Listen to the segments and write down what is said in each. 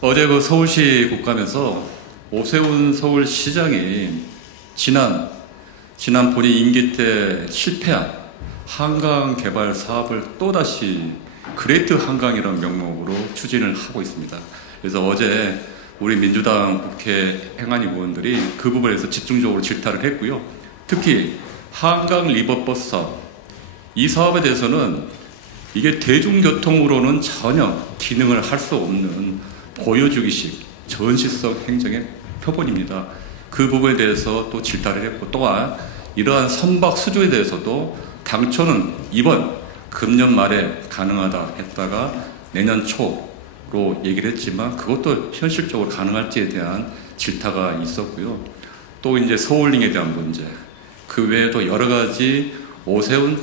어제 그 서울시 국감에서 오세훈 서울시장이 지난 본인 임기 때 실패한 한강 개발 사업을 또다시 그레이트 한강이라는 명목으로 추진을 하고 있습니다. 그래서 어제 우리 민주당 국회 행안위 의원들이 그 부분에서 집중적으로 질타를 했고요. 특히 한강 리버버스 사업, 이 사업에 대해서는 이게 대중교통으로는 전혀 기능을 할 수 없는 보여주기식 전시성 행정의 표본입니다. 그 부분에 대해서 또 질타를 했고, 또한 이러한 선박 수주에 대해서도 당초는 이번 금년 말에 가능하다 했다가 내년 초로 얘기를 했지만 그것도 현실적으로 가능할지에 대한 질타가 있었고요. 또 이제 서울링에 대한 문제, 그 외에도 여러 가지 오세훈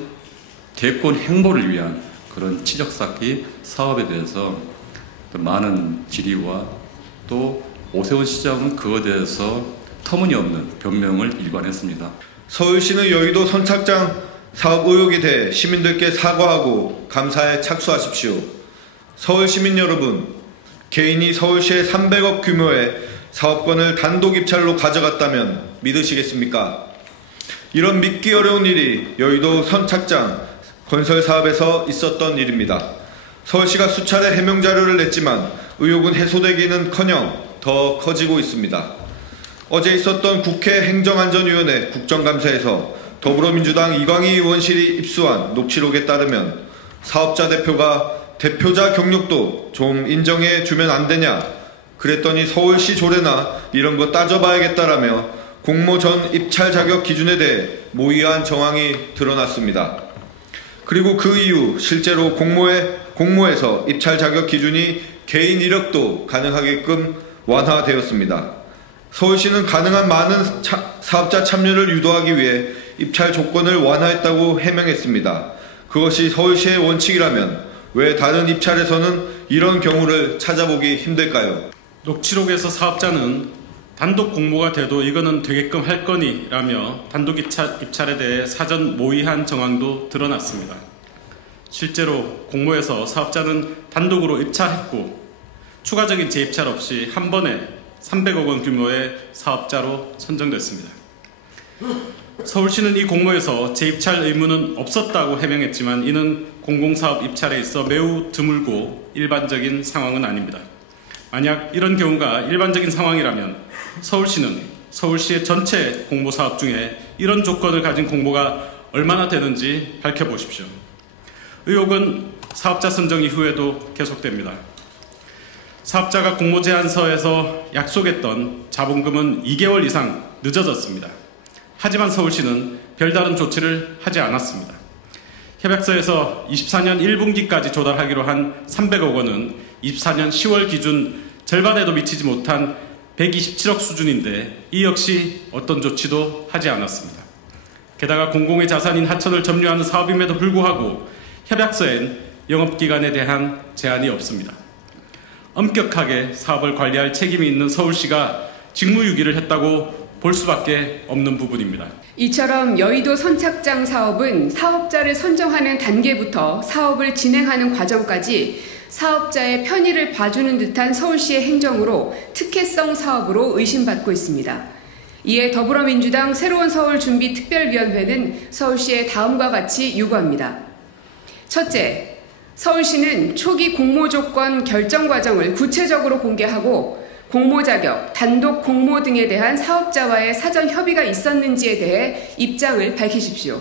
대권 행보를 위한 그런 치적쌓기 사업에 대해서 많은 질의와 또 오세훈 시장은 그것에 대해서 터무니없는 변명을 일관했습니다. 서울시는 여의도 선착장 사업 의혹에 대해 시민들께 사과하고 감사에 착수하십시오. 서울 시민 여러분, 개인이 서울시의 300억 규모의 사업권을 단독 입찰로 가져갔다면 믿으시겠습니까? 이런 믿기 어려운 일이 여의도 선착장 건설 사업에서 있었던 일입니다. 서울시가 수차례 해명 자료를 냈지만 의혹은 해소되기는커녕 더 커지고 있습니다. 어제 있었던 국회 행정안전위원회 국정감사에서 더불어민주당 이광희 의원실이 입수한 녹취록에 따르면 사업자 대표가 대표자 경력도 좀 인정해 주면 안 되냐, 그랬더니 서울시 조례나 이런 거 따져봐야겠다라며 공모 전 입찰 자격 기준에 대해 모의한 정황이 드러났습니다. 그리고 그 이후 실제로 공모에서 입찰 자격 기준이 개인 이력도 가능하게끔 완화되었습니다. 서울시는 가능한 많은 사업자 참여를 유도하기 위해 입찰 조건을 완화했다고 해명했습니다. 그것이 서울시의 원칙이라면 왜 다른 입찰에서는 이런 경우를 찾아보기 힘들까요? 녹취록에서 사업자는 단독 공모가 돼도 이거는 되게끔 할 거니라며 단독 입찰에 대해 사전 모의한 정황도 드러났습니다. 실제로 공모에서 사업자는 단독으로 입찰했고 추가적인 재입찰 없이 한 번에 300억 원 규모의 사업자로 선정됐습니다. 서울시는 이 공모에서 재입찰 의무는 없었다고 해명했지만 이는 공공사업 입찰에 있어 매우 드물고 일반적인 상황은 아닙니다. 만약 이런 경우가 일반적인 상황이라면 서울시는 서울시의 전체 공모사업 중에 이런 조건을 가진 공모가 얼마나 되는지 밝혀보십시오. 의혹은 사업자 선정 이후에도 계속됩니다. 사업자가 공모 제안서에서 약속했던 자본금은 2개월 이상 늦어졌습니다. 하지만 서울시는 별다른 조치를 하지 않았습니다. 협약서에서 24년 1분기까지 조달하기로 한 300억 원은 24년 10월 기준 절반에도 미치지 못한 127억 수준인데 이 역시 어떤 조치도 하지 않았습니다. 게다가 공공의 자산인 하천을 점유하는 사업임에도 불구하고 협약서엔 영업기간에 대한 제한이 없습니다. 엄격하게 사업을 관리할 책임이 있는 서울시가 직무유기를 했다고 볼 수밖에 없는 부분입니다. 이처럼 여의도 선착장 사업은 사업자를 선정하는 단계부터 사업을 진행하는 과정까지 사업자의 편의를 봐주는 듯한 서울시의 행정으로 특혜성 사업으로 의심받고 있습니다. 이에 더불어민주당 새로운 서울 준비 특별위원회는 서울시에 다음과 같이 요구합니다. 첫째, 서울시는 초기 공모 조건 결정 과정을 구체적으로 공개하고 공모 자격, 단독 공모 등에 대한 사업자와의 사전 협의가 있었는지에 대해 입장을 밝히십시오.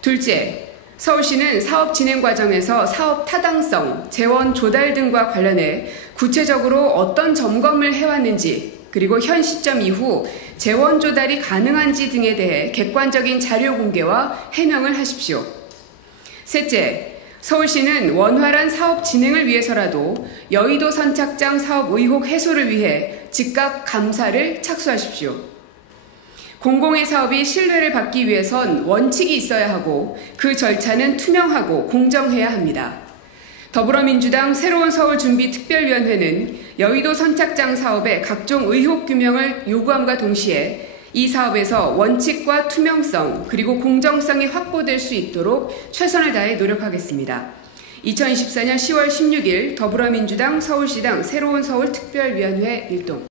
둘째, 서울시는 사업 진행 과정에서 사업 타당성, 재원 조달 등과 관련해 구체적으로 어떤 점검을 해왔는지, 그리고 현 시점 이후 재원 조달이 가능한지 등에 대해 객관적인 자료 공개와 해명을 하십시오. 셋째, 서울시는 원활한 사업 진행을 위해서라도 여의도 선착장 사업 의혹 해소를 위해 즉각 감사를 착수하십시오. 공공의 사업이 신뢰를 받기 위해선 원칙이 있어야 하고 그 절차는 투명하고 공정해야 합니다. 더불어민주당 새로운 서울 준비 특별위원회는 여의도 선착장 사업의 각종 의혹 규명을 요구함과 동시에 이 사업에서 원칙과 투명성 그리고 공정성이 확보될 수 있도록 최선을 다해 노력하겠습니다. 2024년 10월 16일 더불어민주당 서울시당 새로운 서울 특별위원회 일동